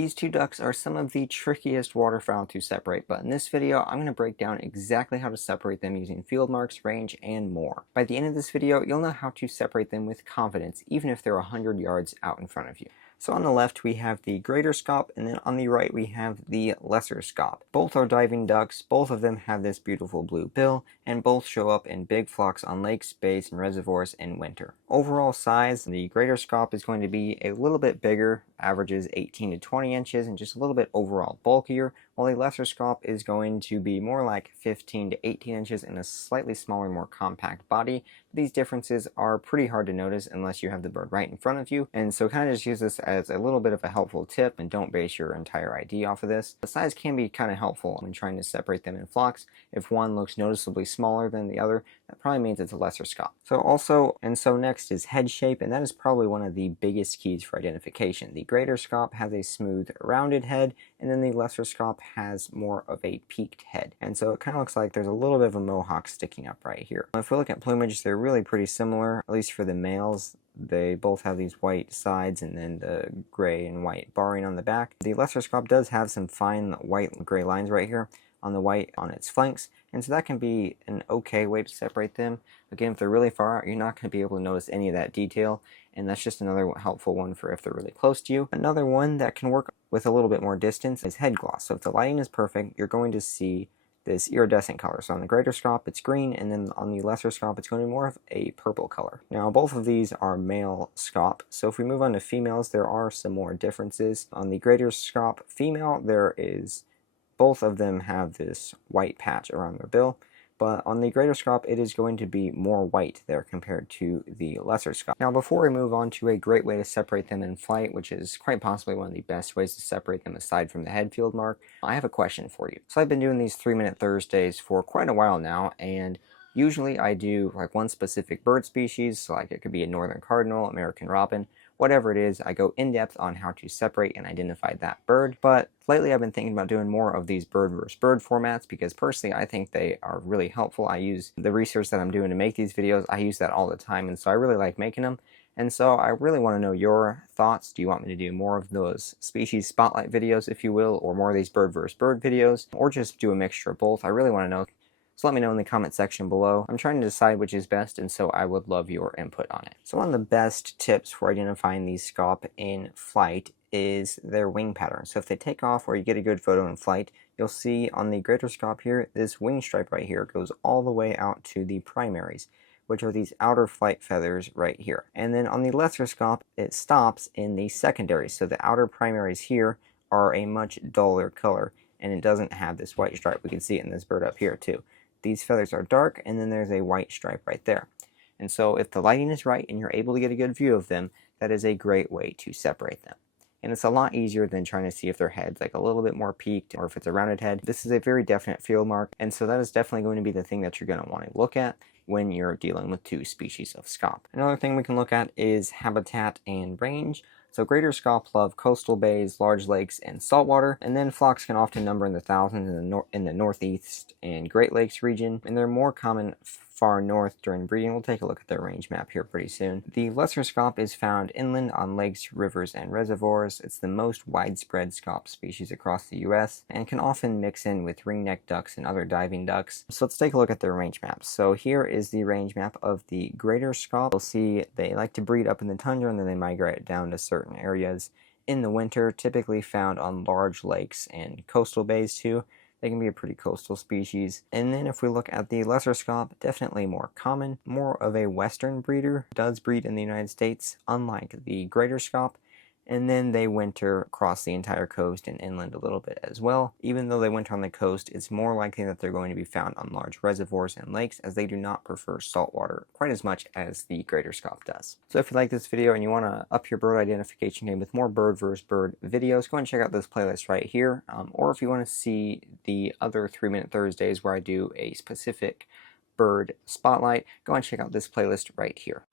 These two ducks are some of the trickiest waterfowl to separate, but in this video I'm going to break down exactly how to separate them using field marks, range, and more. By the end of this video, you'll know how to separate them with confidence, even if they're 100 yards out in front of you. So on the left we have the greater Scaup, and then on the right we have the lesser Scaup. Both are diving ducks, both of them have this beautiful blue bill, and both show up in big flocks on lakes, bays, and reservoirs in winter. Overall size, the greater Scaup is going to be a little bit bigger, averages 18 to 20 inches, and just a little bit overall bulkier, while the lesser Scaup is going to be more like 15 to 18 inches and a slightly smaller, more compact body. These differences are pretty hard to notice unless you have the bird right in front of you, and so kind of just use this as a little bit of a helpful tip and don't base your entire ID off of this. The size can be kind of helpful when trying to separate them in flocks. If one looks noticeably smaller than the other, that probably means it's a lesser Scaup. So next is head shape, and that is probably one of the biggest keys for identification. The greater Scaup has a smooth, rounded head, and then the lesser Scaup has more of a peaked head. And so it kind of looks like there's a little bit of a mohawk sticking up right here. If we look at plumage, they're really pretty similar, at least for the males. They both have these white sides and then the gray and white barring on the back. The lesser Scaup does have some fine white and gray lines right here on the white on its flanks, and so that can be an okay way to separate them. Again, if they're really far out, you're not going to be able to notice any of that detail, and that's just another helpful one for if they're really close to you. Another one that can work with a little bit more distance is head gloss. So if the lighting is perfect, you're going to see this iridescent color. So on the greater Scaup it's green, and then on the lesser Scaup it's going to be more of a purple color. Now both of these are male Scaup, so if we move on to females, there are some more differences. On the greater Scaup female, both of them have this white patch around their bill, but on the greater Scaup it is going to be more white there compared to the lesser Scaup. Now before we move on to a great way to separate them in flight, which is quite possibly one of the best ways to separate them aside from the head field mark, I have a question for you. So I've been doing these 3-minute Thursdays for quite a while now, and usually I do like one specific bird species, so like it could be a northern cardinal, American robin, whatever it is. I go in depth on how to separate and identify that bird. But lately I've been thinking about doing more of these bird versus bird formats because personally I think they are really helpful. I use the research that I'm doing to make these videos, I use that all the time, and so I really like making them. And so I really want to know your thoughts. Do you want me to do more of those species spotlight videos, if you will, or more of these bird versus bird videos, or just do a mixture of both? I really want to know. So let me know in the comment section below. I'm trying to decide which is best, and so I would love your input on it. So one of the best tips for identifying these Scaup in flight is their wing pattern. So if they take off or you get a good photo in flight, you'll see on the greater Scaup here, this wing stripe right here goes all the way out to the primaries, which are these outer flight feathers right here. And then on the lesser Scaup, it stops in the secondaries. So the outer primaries here are a much duller color, and it doesn't have this white stripe. We can see it in this bird up here too. These feathers are dark, and then there's a white stripe right there. And so if the lighting is right and you're able to get a good view of them, that is a great way to separate them. And it's a lot easier than trying to see if their head's like a little bit more peaked or if it's a rounded head. This is a very definite field mark, and so that is definitely going to be the thing that you're going to want to look at when you're dealing with two species of Scaup. Another thing we can look at is habitat and range. So greater Scaup love coastal bays, large lakes, and saltwater, and then flocks can often number in the thousands in the northeast and Great Lakes region, and they're more common far north during breeding. We'll take a look at their range map here pretty soon. The lesser Scaup is found inland on lakes, rivers, and reservoirs. It's the most widespread Scaup species across the US and can often mix in with ringneck ducks and other diving ducks. So let's take a look at their range maps. So here is the range map of the greater Scaup. You'll see they like to breed up in the tundra, and then they migrate down to certain areas in the winter, typically found on large lakes and coastal bays too. They can be a pretty coastal species. And then if we look at the lesser Scaup, definitely more common, more of a western breeder, does breed in the United States, unlike the greater Scaup. And then they winter across the entire coast and inland a little bit as well. Even though they winter on the coast, it's more likely that they're going to be found on large reservoirs and lakes, as they do not prefer saltwater quite as much as the greater Scaup does. So if you like this video and you want to up your bird identification game with more bird versus bird videos, go and check out this playlist right here. Or if you want to see the other 3-minute Thursdays where I do a specific bird spotlight, go and check out this playlist right here.